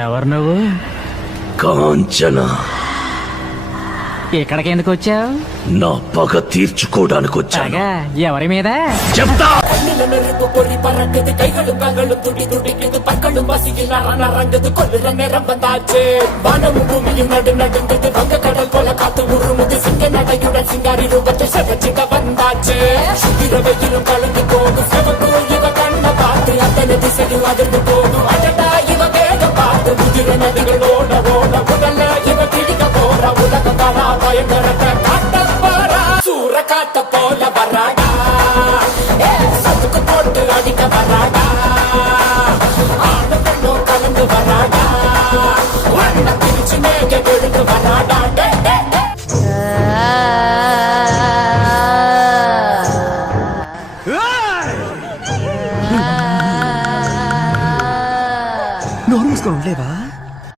ఎవరు నువ్వు? కాంచన. ఇక్కడికి ఎందుకు వచ్చావు? నా పగ తీర్చుకోవడానికి వచ్చాను. ఎవరి మీద చెప్తా. சூரகாத்த போல வராடா, சத்துக்கு போட்டு அடிக்க வராடா, ஆடு பெண்ணோ கலந்து வராடா, வண்ண பிரிச்சு மேக விழுந்து வராடா. నోరు మూసుకొని ఉండలేవా?